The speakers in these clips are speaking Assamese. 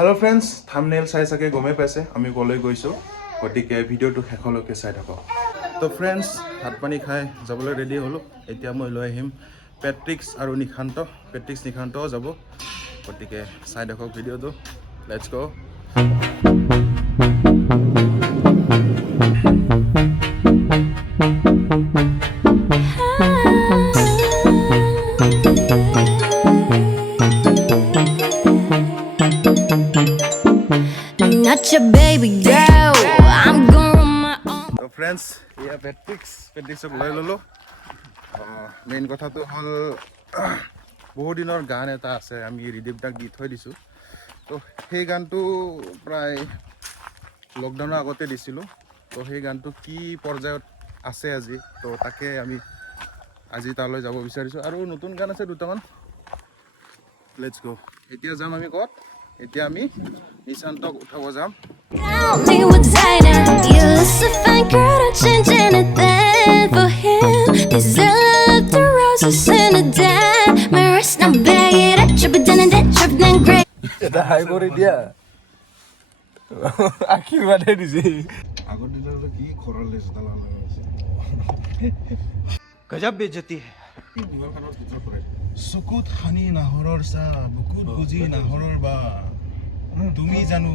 Hello friends, thumbnail চাই চাগে গমে পাইছে আমি কলৈ গৈছো গতিকে ভিডিওটো শেষলৈকে চাই থাকক তো ফ্ৰেন্ডছ ভাত পানী খাই যাবলৈ ৰেডি হলো এতিয়া মই লৈ আহিম পেট্ৰিক্স আৰু নিখান্তও যাব গতিকে চাই থাকক ভিডিওটো let's go Not your baby girl, I'm gonna run my own. তো ফ্ৰেন্ডছ ইয়া পেট্ৰিক্সক লৈ ললো মেইন কথাটো হ'ল বহু দিনৰ গান এটা আছে আমি ৰিদিপ দাক দি থৈ দিছোঁ তো সেই গানটো প্ৰায় লকডাউনৰ আগতে দিছিলোঁ তো সেই গানটো কি পৰ্যায়ত আছে আজি তো তাকে আমি আজি তালৈ যাব বিচাৰিছোঁ আৰু নতুন গান আছে দুটামান লেটছ গো এতিয়া যাম আমি ক'ত এতিয়া আমি নিশান্তক উঠাব যাম Tell me what's hiding. You look so fine, girl, don't change anything for him. Deserve the roses in a dime. My wrist now bag it up, drip it down and that drip then great. এটা হাই করে দিয়া আশীর্বাদে দিছে আগৰ দিনৰ কি খৰৰ লেছ দালা আছে গজব বেজতি চকুত হানি নাহৰৰ চা বুকুত বুজি নাহৰৰ বা তুমি জানো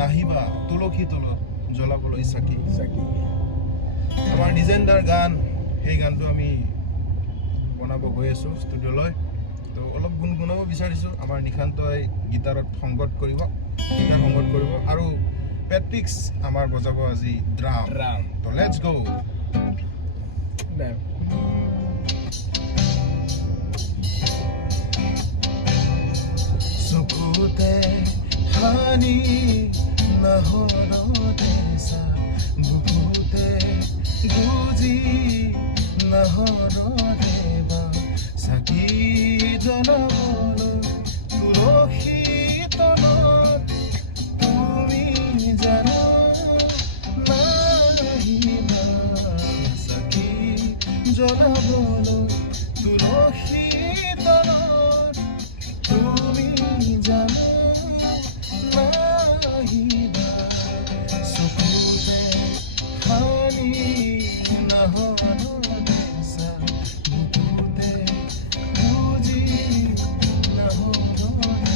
নাহিবা তুলসী তলত জ্বলাবলৈ চাকি আমাৰ ডিজাইনাৰ গান সেই গানটো আমি বনাব গৈ আছোঁ ষ্টুডিঅ'লৈ তো অলপ গুণগুণাব বিচাৰিছোঁ আমাৰ নিশান্তই গীটাৰত সংগত কৰিব আৰু পেট্ৰিক্স আমাৰ বজাব আজি ড্ৰাম তো লেটছ গো চকুতে হানি নাহৰতে চা বুকুতে বুজি নাহৰতে বা চাকি জ্বলাবলৈ তুলসী তলত তুমি জানো নাহিবা চাকি জ্বলাবলৈ তুলসী তলত তুমি জানো নাহিবা চকুতে হানি নাহৰতে চা বুকুতে বুজি নাহৰতে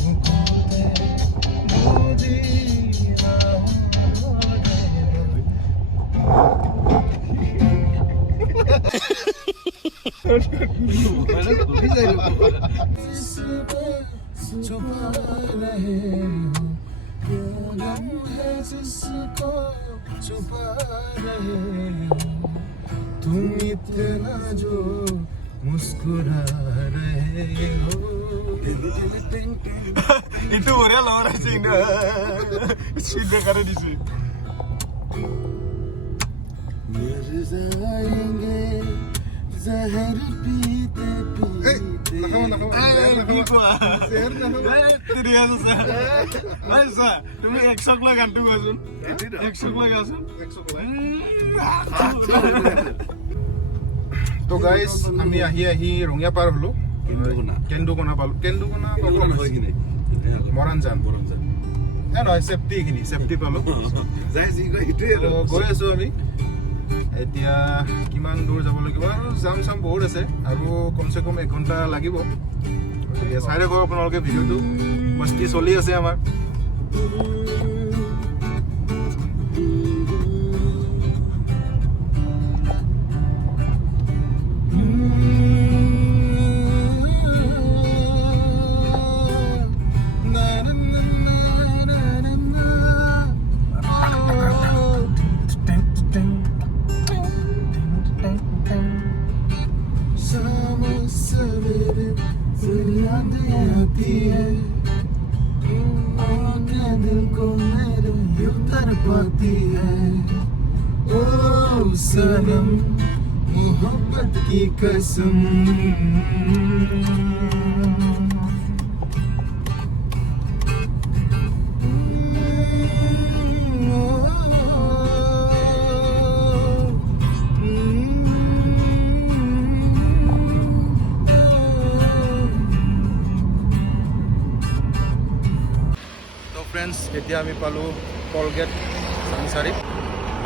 বুকুতে বুজি छुपा रहे हो क्यों गम है जिसको छुपा रहे हो तुम इतना जो मुस्कुरा रहे हो itu বঢ়িয়া লগৰ আছে না স্পিড ব্ৰেকাৰে দিছে मर जाएंगे जहर पीते पीते তুমি 100 লৈ গানটো গাচোন 100 লৈ গাচোন তো গাইস আমি আহি ৰঙিয়া পাৰ হলো কেন্দুকোনা মৰাণজান নহয় চেফটি পালো গৈ আছো আমি এতিয়া কিমান দূৰ যাব লাগিব আৰু জাম বহুত আছে আৰু কমচে কম 1 ঘণ্টা লাগিব গতিকে চাই থাকক আপোনালোকে ভিডিঅ'টো মস্তি চলি আছে আমাৰ पाती है ओ सनम मोहब्बत की कसम ফ্ৰেণ্ডছ এতিয়া আমি পালোঁ কলগেট চাংচাৰিত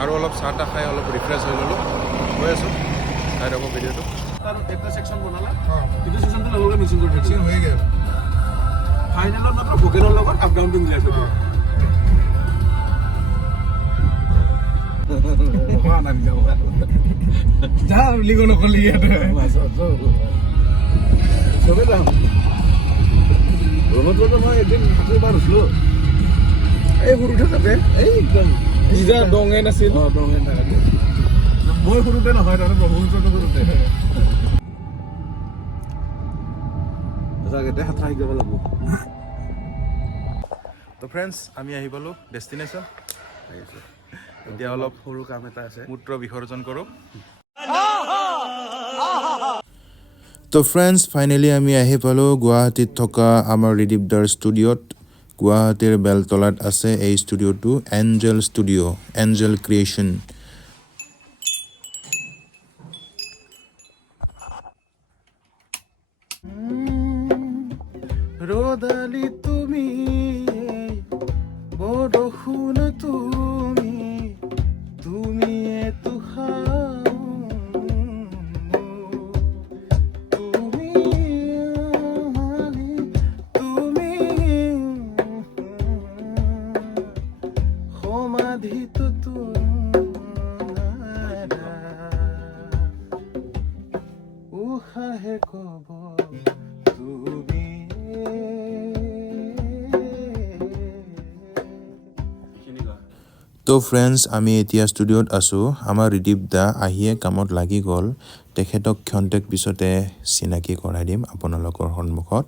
আৰু অলপ চাহ তাহ খাই অলপ ৰিফ্ৰেছ হৈ ল'লোঁ গৈ আছোঁ চাই ৰ'ব ভিডিঅ'টো তাৰ এটা সেকশন বনালা ইটো সেকশনটো লগতে মিক্সিং কৰি দিছি হৈ গ'ল ফাইনেলত মাত্ৰ ভোকেলৰ লগত আপ ডাউনটো মিলাই থৈ দিওঁ যা বুলি কৈ নকলি চবে যাম ৰুমত মই এদিন এবাৰ হৈছিলোঁ এই সৰু থাকোঁতে এই একদম নিজা ডঙে নাছিল ডঙে থাকোঁতে মই সৰুতে নহয় তাৰমানে ব্ৰহ্মপুত্ৰটো সৰুতে সঁচাকৈ হাত খাই যাব লাগিব তো ফ্ৰেণ্ডছ আমি আহি পালোঁ ডেষ্টিনেশ্যন এতিয়া অলপ সৰু কাম এটা আছে মূত্ৰ বিসৰ্জন কৰোঁ তো ফ্ৰেণ্ডছ ফাইনেলি আমি আহি পালোঁ গুৱাহাটীত থকা আমাৰ ৰিদীপদাৰ ষ্টুডিঅ'ত গুৱাহাটীৰ বেলতলাত আছে এই ষ্টুডিঅ'টো এঞ্জেল ষ্টুডিঅ' এঞ্জেল ক্ৰিয়েশ্যন ৰ'দালি তুমি বৰষুণ তুমি তুমিয়ে তুষাৰ তুমি তুমি সমাধিত উশাহে কব তুমি তো ফ্ৰেণ্ডছ আমি এতিয়া ষ্টুডিঅ'ত আছোঁ আমাৰ ৰিদীপ দা আহিয়ে কামত লাগি গ'ল তেখেতক ক্ষন্তেক পিছতে চিনাকি কৰাই দিম আপোনালোকৰ সন্মুখত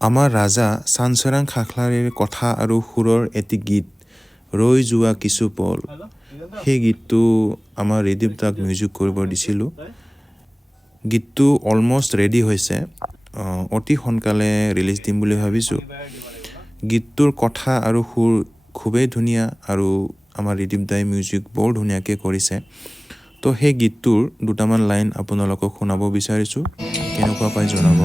আমাৰ ৰাজা চানচৰাং খাখলাৰীৰ কথা আৰু সুৰৰ এটি গীত ৰৈ যোৱা কিছু পল সেই গীতটো আমাৰ ৰিদীপ দাক মিউজিক কৰিব দিছিলোঁ গীতটো অলমষ্ট ৰেডি হৈছে অতি সোনকালে ৰিলিজ দিম বুলি ভাবিছোঁ গীতটোৰ কথা আৰু সুৰ খুবেই ধুনীয়া আৰু আমাৰ ৰিদীপ দাই মিউজিক বৰ ধুনীয়াকৈ কৰিছে তো সেই গীতটোৰ দুটামান লাইন আপোনালোকক শুনাব বিচাৰিছোঁ কেনেকুৱা পাই জনাব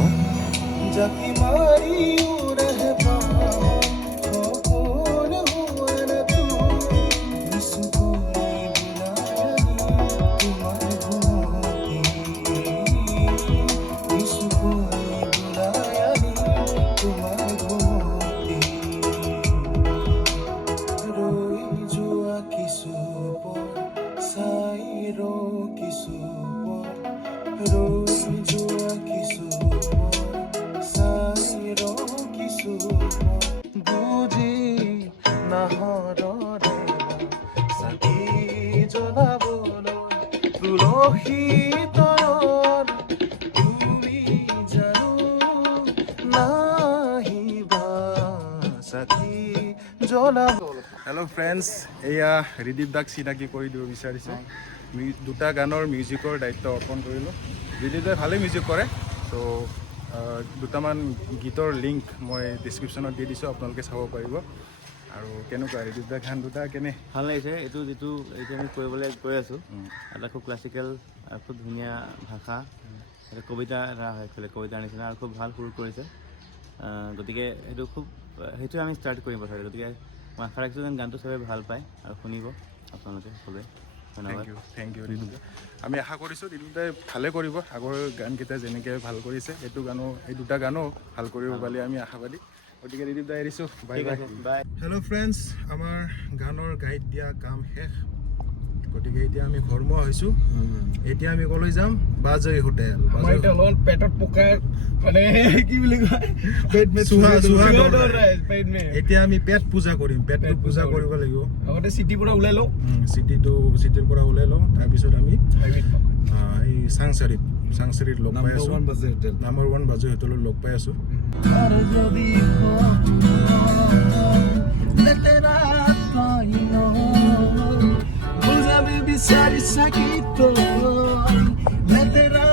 হেল্ল' ফ্ৰেণ্ডছ এয়া ৰিদীপ দাক চিনাকি কৰি দিব বিচাৰিছে দুটা গানৰ মিউজিকৰ দায়িত্ব অৰ্পণ কৰিলোঁ ৰিদীপ দাই ভালেই মিউজিক কৰে ত' দুটামান গীতৰ লিংক মই ডিছক্ৰিপশ্যনত দি দিছোঁ আপোনালোকে চাব পাৰিব আৰু কেনেকুৱা ৰিদীপ দাৰ গান দুটা কেনে ভাল লাগিছে এইটো আমি কৰিবলৈ গৈ আছোঁ এটা খুব ক্লাছিকেল আৰু খুব ধুনীয়া ভাষা এটা কবিতা এটা হয় কবিতাৰ নিচিনা আৰু খুব ভাল সুৰ কৰিছে গতিকে সেইটোৱে আমি ষ্টাৰ্ট কৰিম প্ৰথমতে গতিকে মই আশা ৰাখিছোঁ যেন গানটো চবেই ভাল পায় আৰু শুনিব আপোনালোকে চবেই ধন্যবাদ থেংক ইউ ৰিদীপ দা আমি আশা কৰিছোঁ ৰিদীপ দাই ভালে কৰিব আগৰ গানকেইটা যেনেকৈ ভাল কৰিছে এই দুটা গানো ভাল কৰিব বুলি আমি আশাবাদী গতিকে ৰিদীপ দা এৰিছোঁ bye bye bye hello' friends আমাৰ গানৰ গাইড দিয়া কাম শেষ গতিকে এতিয়া আমি ঘৰমুৱা হৈছোঁ এতিয়া আমি ক'লৈ যাম বাজৈ হোটেল পেটত পকাই মানে কি বুলি কয় এতিয়া আমি পেট পূজা কৰিম পেটটো পূজা কৰিব লাগিব আগতে চিটিৰ পৰা ওলাই লওঁ চিটিৰ পৰা ওলাই লওঁ তাৰপিছত আমি এই চাংচাৰিত লগ পাই আছোঁ নাম্বাৰ 1 বাজৈ হোটেলত লগ পাই আছোঁ বিচাৰি চাকিত লেতেৰা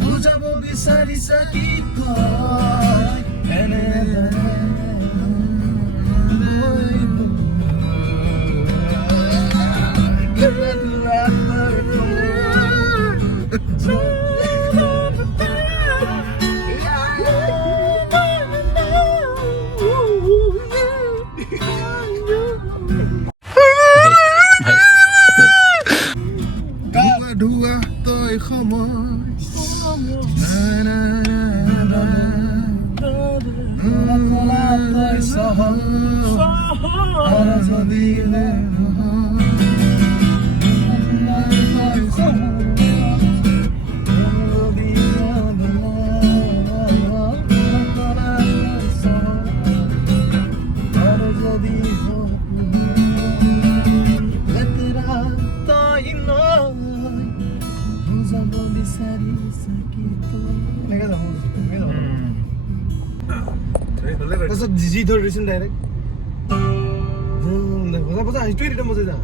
বুজাব বিচাৰি চাকিত ধোৱা ধোৱা তই সময় না, না, যদি তাৰপিছত জি ধৰি দিছিল ডাইৰেক্ট বজা বজা সেইটোৱে ৰিটাৰ্ণ বজাই যা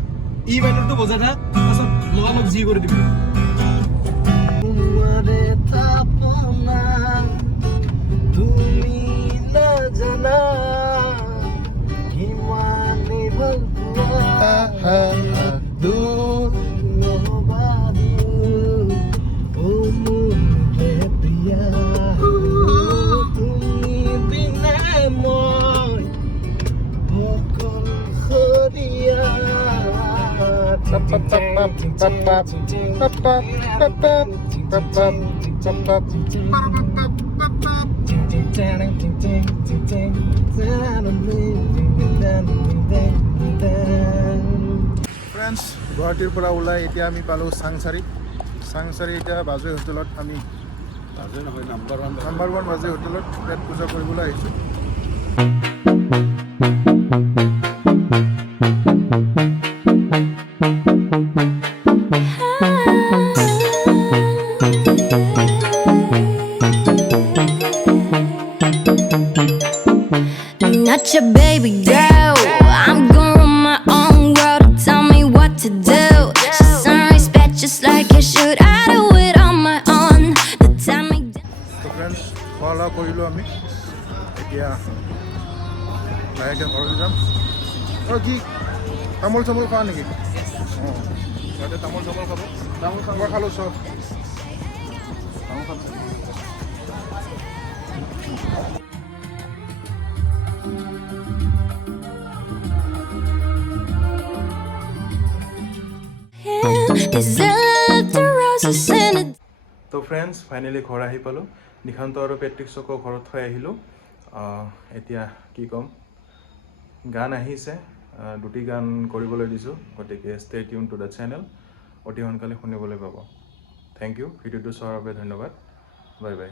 ই মাইনৰটো বজাই থাক তাৰপিছত লগালগ জি কৰি দিবি তুমি নাজানা কিমানে ভাল পোৱা দূৰ ফ্ৰেণ্ডছ গুৱাহাটীৰ পৰা ওলাই এতিয়া আমি পালোঁ চাংচাৰি এতিয়া বাজৈ হোটেলত আমি নাম্বাৰ 1 বাজৈ হোটেলত পেট পূজা কৰিবলৈ আহিছোঁ Not your baby girl. I'm gonna run my own world. Tell me what to do. She's some respect just like you should. I do it on my own. The time me down. তো ফ্ৰেণ্ডছ খোৱা লোৱা কৰিলোঁ আমি এতিয়া লাহেকৈ ঘৰলৈ যাম আৰু কি তামোল চামোল খোৱা নেকি অঁ সিহঁতে তামোল চামোল খাব মই খালোঁ চব তামোল খালোঁ Deserve the roses in a তো ফ্ৰেণ্ডছ ফাইনেলি ঘৰ আহি পালোঁ নিশান্ত আৰু পেট্ৰিক্সকো ঘৰত থৈ আহিলোঁ এতিয়া কি ক'ম গান আহিছে দুটি গান কৰিবলৈ দিছোঁ গতিকে stay tune to the channel অতি সোনকালে শুনিবলৈ পাব থেংক ইউ ভিডিঅ'টো চোৱাৰ বাবে ধন্যবাদ বাই বাই